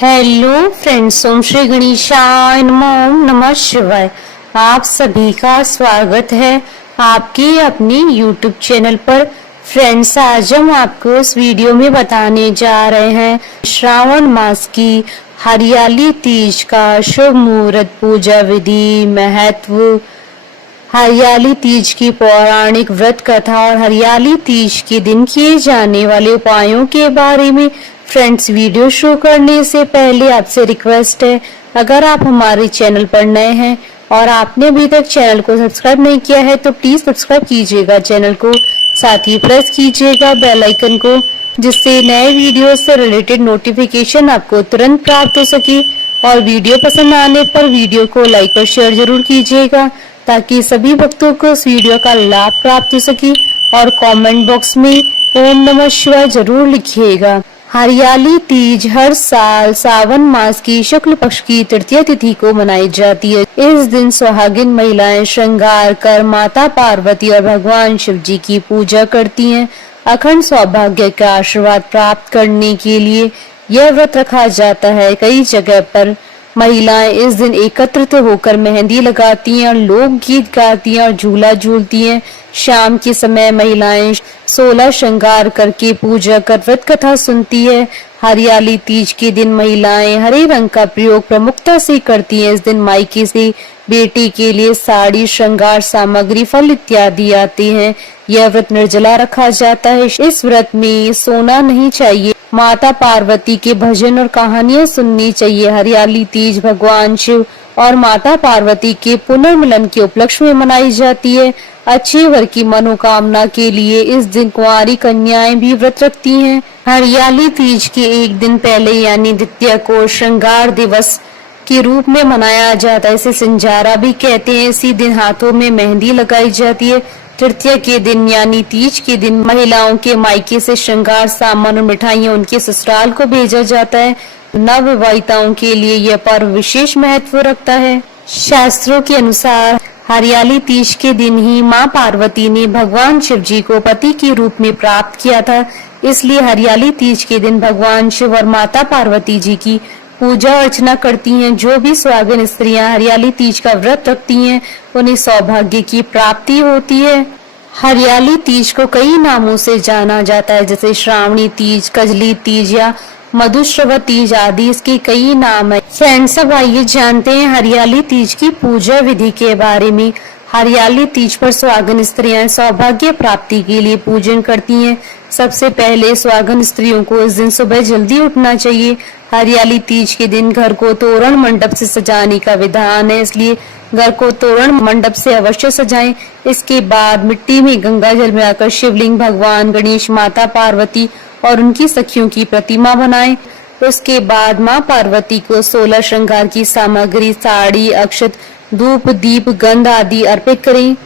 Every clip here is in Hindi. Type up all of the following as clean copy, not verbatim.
हेलो फ्रेंड्स, ओम श्री गणेशाय नमः। ओम नमः शिवाय। आप सभी का स्वागत है आपके अपने यूट्यूब चैनल पर। फ्रेंड्स, आज हम आपको इस वीडियो में बताने जा रहे हैं श्रावण मास की हरियाली तीज का शुभ मुहूर्त, पूजा विधि, महत्व, हरियाली तीज की पौराणिक व्रत कथा और हरियाली तीज के दिन किए जाने वाले उपायों के बारे में। फ्रेंड्स, वीडियो शुरू करने से पहले आपसे रिक्वेस्ट है, अगर आप हमारे चैनल पर नए हैं और आपने अभी तक चैनल को सब्सक्राइब नहीं किया है तो प्लीज सब्सक्राइब कीजिएगा चैनल को, साथ ही प्रेस कीजिएगा बेल आइकन को, जिससे नए वीडियो से रिलेटेड नोटिफिकेशन आपको तुरंत प्राप्त हो सके। और वीडियो पसंद आने पर वीडियो को लाइक और शेयर जरूर कीजिएगा ताकि सभी भक्तों को इस वीडियो का लाभ प्राप्त हो सके। और कमेंट बॉक्स में ओम नमः शिवाय जरूर लिखिएगा। हरियाली तीज हर साल सावन मास की शुक्ल पक्ष की तृतीय तिथि को मनाई जाती है। इस दिन सुहागिन महिलाएं श्रृंगार कर माता पार्वती और भगवान शिव जी की पूजा करती हैं। अखंड सौभाग्य का आशीर्वाद प्राप्त करने के लिए यह व्रत रखा जाता है। कई जगह पर महिलाएं इस दिन एकत्रित होकर मेहंदी लगाती हैं और लोकगीत गाती हैं और झूला झूलती हैं। शाम के समय महिलाएं 16 श्रृंगार करके पूजा कर व्रत कथा सुनती है। हरियाली तीज के दिन महिलाएं हरे रंग का प्रयोग प्रमुखता से करती हैं। इस दिन मायके से बेटी के लिए साड़ी, श्रृंगार सामग्री, फल इत्यादि आते हैं। यह व्रत निर्जला रखा जाता है। इस व्रत में सोना नहीं चाहिए। माता पार्वती के भजन और कहानियां सुननी चाहिए। हरियाली तीज भगवान शिव और माता पार्वती के पुनर्मिलन के उपलक्ष्य में मनाई जाती है। अच्छे वर की मनोकामना के लिए इस दिन कुंवारी कन्याएं भी व्रत रखती हैं। हरियाली तीज के एक दिन पहले यानी द्वितीया को श्रृंगार दिवस के रूप में मनाया जाता है। इसे सिंजारा भी कहते हैं। इसी दिन हाथों में मेहंदी लगाई जाती है। तृतीया के दिन यानी तीज के दिन महिलाओं के मायके से श्रृंगार सामान और मिठाइयां उनके ससुराल को भेजा जाता है। नवविवाहिताओं के लिए यह पर्व विशेष महत्व रखता है। शास्त्रों के अनुसार हरियाली तीज के दिन ही मां पार्वती ने भगवान शिव जी को पति के रूप में प्राप्त किया था। इसलिए हरियाली तीज के दिन भगवान शिव और माता पार्वती जी की पूजा अर्चना करती हैं। जो भी सुहागिन स्त्रियां हरियाली तीज का व्रत रखती हैं उन्हें सौभाग्य की प्राप्ति होती है। हरियाली तीज को कई नामों से जाना जाता है, जैसे श्रावणी तीज, कजली तीज या मधुश्रवा तीज आदि। इसके कई नाम है। फ्रेंड्स, अब आइए जानते हैं हरियाली तीज की पूजा विधि के बारे में। हरियाली तीज पर सुहागिन स्त्रियां सौभाग्य प्राप्ति के लिए पूजन करती हैं। सबसे पहले सुहागिन स्त्रियों को इस दिन सुबह जल्दी उठना चाहिए। हरियाली तीज के दिन घर को तोरण मंडप से सजाने का विधान है, इसलिए घर को तोरण मंडप से अवश्य सजाएं। इसके बाद मिट्टी में गंगा जल मिलाकर शिवलिंग, भगवान गणेश, माता पार्वती और उनकी सखियों की प्रतिमा बनाएं। उसके बाद मां पार्वती को 16 श्रृंगार की सामग्री, साड़ी, अक्षत, धूप, दीप, गंध आदि अर्पित करें।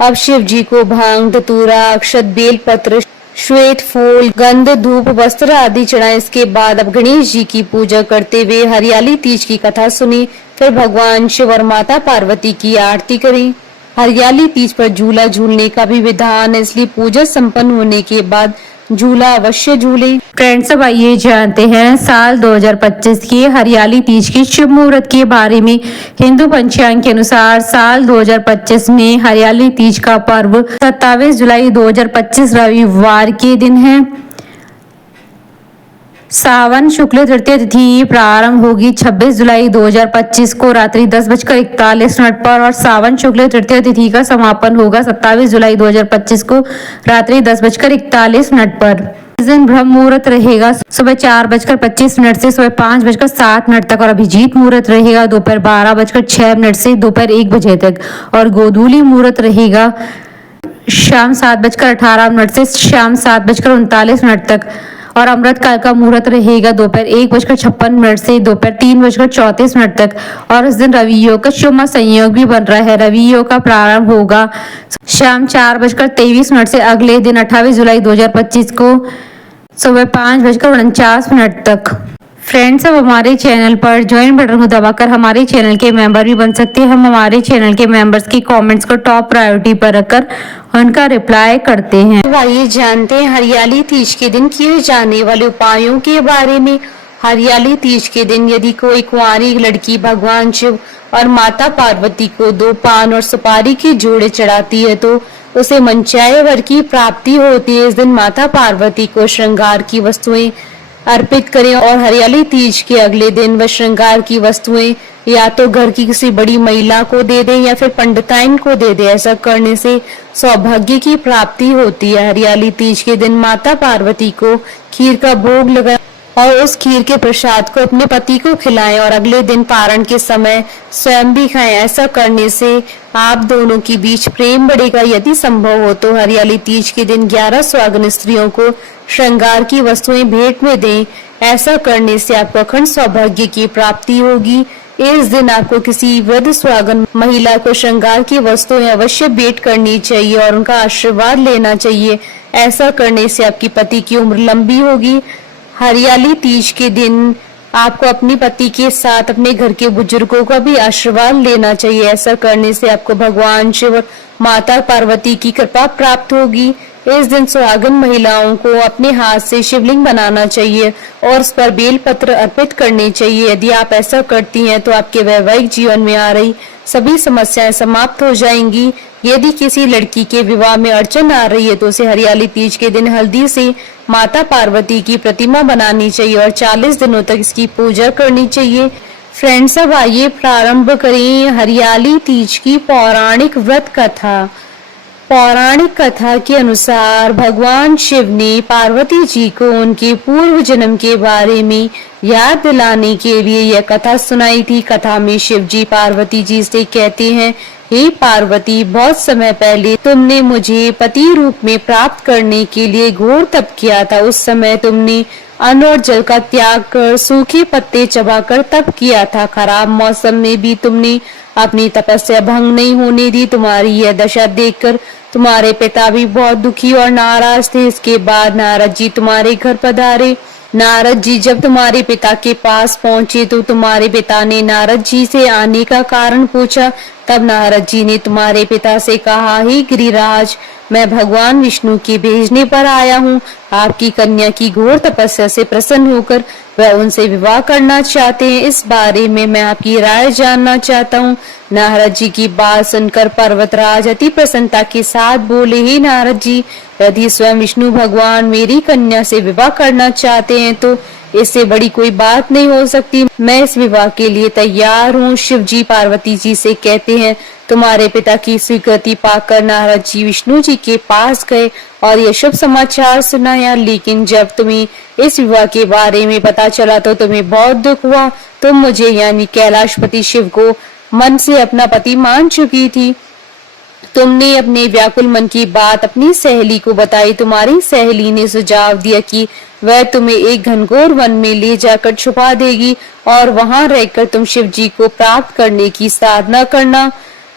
अब शिव जी को भांग, धतूरा, अक्षत, बेल पत्र, श्वेत फूल, गंध, धूप, वस्त्र आदि चढ़ाएं। इसके बाद अब गणेश जी की पूजा करते हुए हरियाली तीज की कथा सुनी। फिर भगवान शिव और माता पार्वती की आरती करें। हरियाली तीज पर झूला झूलने का भी विधान है, इसलिए पूजा संपन्न होने के बाद झूला अवश्य झूले। फ्रेंड्स, अब आइए जानते हैं साल 2025 की हरियाली तीज की शुभ मुहूर्त के बारे में। हिंदू पंचांग के अनुसार साल 2025 में हरियाली तीज का पर्व 27 जुलाई 2025 रविवार के दिन है। सावन शुक्ल तृतीय तिथि प्रारंभ होगी 26 जुलाई 2025 को रात्रि 10:41 पर और सावन शुक्ल तृतीय तिथि का समापन होगा 27 जुलाई 2025 को रात्रि 10:41 पर। इस दिन ब्रह्म मुहूर्त रहेगा सुबह 4:25 से सुबह 5:07 तक और अभिजीत मुहूर्त रहेगा दोपहर 12:06 से दोपहर 1 बजे तक और गोधूली मुहूर्त रहेगा शाम 7:18 से शाम 7:39 तक और अमृत काल का मुहूर्त रहेगा दोपहर 1:56 से दोपहर 3:34 तक। और इस दिन रवि योग का शुभ संयोग भी बन रहा है। रवि योग का प्रारंभ होगा शाम 4:23 से अगले दिन 28 जुलाई 2025 को सुबह 5:49 तक। फ्रेंड्स, अब हमारे चैनल पर ज्वाइन बटन को दबाकर हमारे चैनल के मेंबर भी बन सकते हैं। हम हमारे चैनल के मेंबर्स की कमेंट्स को टॉप प्रायोरिटी पर रखकर उनका रिप्लाई करते हैं। आइए जानते हैं हरियाली तीज के दिन किए जाने वाले उपायों के बारे में। हरियाली तीज के दिन यदि कोई कुंवारी लड़की भगवान शिव और माता पार्वती को 2 पान और सुपारी के जोड़े चढ़ाती है तो उसे मनचाहे वर की प्राप्ति होती है। इस दिन माता पार्वती को श्रृंगार की वस्तुएं अर्पित करें और हरियाली तीज के अगले दिन वह श्रृंगार की वस्तुएं या तो घर की किसी बड़ी महिला को दे दें या फिर पंडिताइन को दे दें। ऐसा करने से सौभाग्य की प्राप्ति होती है। हरियाली तीज के दिन माता पार्वती को खीर का भोग लगाएं और उस खीर के प्रसाद को अपने पति को खिलाएं और अगले दिन पारण के समय स्वयं भी खाएं। ऐसा करने से आप दोनों के बीच प्रेम बढ़ेगा। यदि संभव हो तो हरियाली तीज के दिन 11 सुहागन स्त्रियों को श्रृंगार की वस्तुएं भेंट में दें। ऐसा करने से आपको अखंड सौभाग्य की प्राप्ति होगी। इस दिन आपको किसी वृद्ध सुहागन महिला को श्रृंगार की वस्तुएं अवश्य भेंट करनी चाहिए और उनका आशीर्वाद लेना चाहिए। ऐसा करने से आपकी पति की उम्र लंबी होगी। हरियाली तीज के दिन आपको अपने पति के साथ अपने घर के बुजुर्गों का भी आशीर्वाद लेना चाहिए। ऐसा करने से आपको भगवान शिव और माता पार्वती की कृपा प्राप्त होगी। इस दिन सुहागन महिलाओं को अपने हाथ से शिवलिंग बनाना चाहिए और उस पर बेलपत्र अर्पित करने चाहिए। यदि आप ऐसा करती हैं तो आपके वैवाहिक जीवन में आ रही सभी समस्याएं समाप्त हो जाएंगी। यदि किसी लड़की के विवाह में अड़चन आ रही है तो उसे हरियाली तीज के दिन हल्दी से माता पार्वती की प्रतिमा बनानी चाहिए और 40 दिनों तक इसकी पूजा करनी चाहिए। फ्रेंड्स, अब आइए प्रारंभ करें हरियाली तीज की पौराणिक व्रत कथा। पौराणिक कथा के अनुसार भगवान शिव ने पार्वती जी को उनके पूर्व जन्म के बारे में याद दिलाने के लिए यह कथा सुनाई थी। कथा में शिव जी पार्वती जी से कहते हैं, हे पार्वती, बहुत समय पहले तुमने मुझे पति रूप में प्राप्त करने के लिए घोर तप किया था। उस समय तुमने अन्न और जल का त्याग कर सूखे पत्ते चबाकर तप किया था। खराब मौसम में भी तुमने अपनी तपस्या भंग नहीं होने दी। तुम्हारी यह दशा देखकर तुम्हारे पिता भी बहुत दुखी और नाराज थे। इसके बाद नारद जी तुम्हारे घर पधारे। नारद जी जब तुम्हारे पिता के पास पहुंचे तो तुम्हारे पिता ने नारद जी से आने का कारण पूछा। तब नारद जी ने तुम्हारे पिता से कहा, हे गिरिराज, मैं भगवान विष्णु के भेजने पर आया हूँ। आपकी कन्या की घोर तपस्या से प्रसन्न होकर वह उनसे विवाह करना चाहते हैं। इस बारे में मैं आपकी राय जानना चाहता हूँ। नारद जी की बात सुनकर पर्वतराज अति प्रसन्नता के साथ बोले, हे नारद जी, यदि स्वयं विष्णु भगवान मेरी कन्या से विवाह करना चाहते हैं तो इससे बड़ी कोई बात नहीं हो सकती। मैं इस विवाह के लिए तैयार हूँ। शिव जी पार्वती जी से कहते हैं, तुम्हारे पिता की स्वीकृति पाकर नारद जी विष्णु जी के पास गए और ये शुभ समाचार सुनाया। लेकिन जब तुम्हें इस विवाह के बारे में पता चला तो तुम्हें बहुत दुख हुआ। तुम मुझे यानी कैलाशपति शिव को मन से अपना पति मान चुकी थी। तुमने अपने व्याकुल मन की बात अपनी सहेली को बताई। तुम्हारी सहेली ने सुझाव दिया कि वह तुम्हें एक घनघोर वन में ले जाकर छुपा देगी और वहां रहकर तुम शिव जी को प्राप्त करने की साधना करना।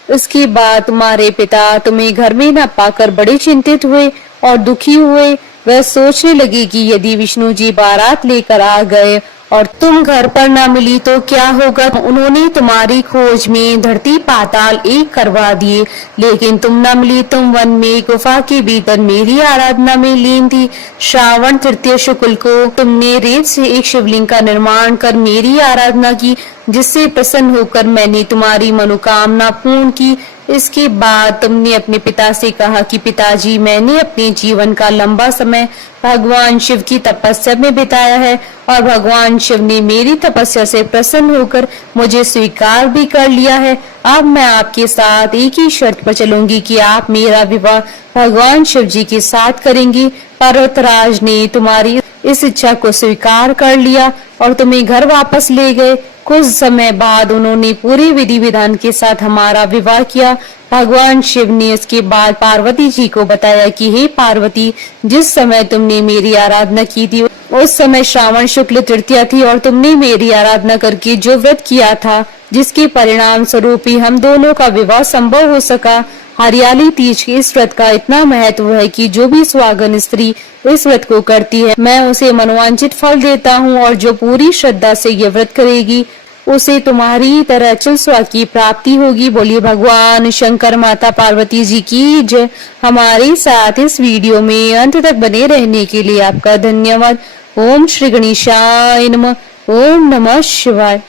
उसके बाद तुम्हारे पिता तुम्हें घर में न पाकर बड़े चिंतित हुए और दुखी हुए। वह सोचने लगे कि यदि विष्णु जी बारात लेकर आ गए और तुम घर पर न मिली तो क्या होगा। उन्होंने तुम्हारी खोज में धरती पाताल एक करवा दिए, लेकिन तुम न मिली। तुम वन में गुफा के भीतर मेरी आराधना में लीन थी। श्रावण तृतीय शुक्ल को तुमने रेत से एक शिवलिंग का निर्माण कर मेरी आराधना की, जिससे प्रसन्न होकर मैंने तुम्हारी मनोकामना पूर्ण की। इसके बाद तुमने अपने पिता से कहा कि पिताजी, मैंने अपने जीवन का लंबा समय भगवान शिव की तपस्या में बिताया है और भगवान शिव ने मेरी तपस्या से प्रसन्न होकर मुझे स्वीकार भी कर लिया है। अब मैं आपके साथ एक ही शर्त पर चलूंगी कि आप मेरा विवाह भगवान शिव जी के साथ करेंगी। पर्वतराज ने तुम्हारी इस इच्छा को स्वीकार कर लिया और तुम्हें घर वापस ले गए। कुछ समय बाद उन्होंने पूरी विधि विधान के साथ हमारा विवाह किया। भगवान शिव ने इसके बाद पार्वती जी को बताया कि हे पार्वती, जिस समय तुमने मेरी आराधना की थी उस समय श्रावण शुक्ल तृतीया थी और तुमने मेरी आराधना करके जो व्रत किया था, जिसके परिणाम स्वरूप ही हम दोनों का विवाह संभव हो सका। हरियाली तीज के इस व्रत का इतना महत्व है कि जो भी सुहागन स्त्री इस व्रत को करती है, मैं उसे मनोवांछित फल देता हूँ और जो पूरी श्रद्धा से ये व्रत करेगी उसे तुम्हारी तरह अचल सुहाग की प्राप्ति होगी। बोलिए भगवान शंकर माता पार्वती जी की जय। हमारे साथ इस वीडियो में अंत तक बने रहने के लिए आपका धन्यवाद। ओम श्री गणेशाय नमः। ओम नमः शिवाय।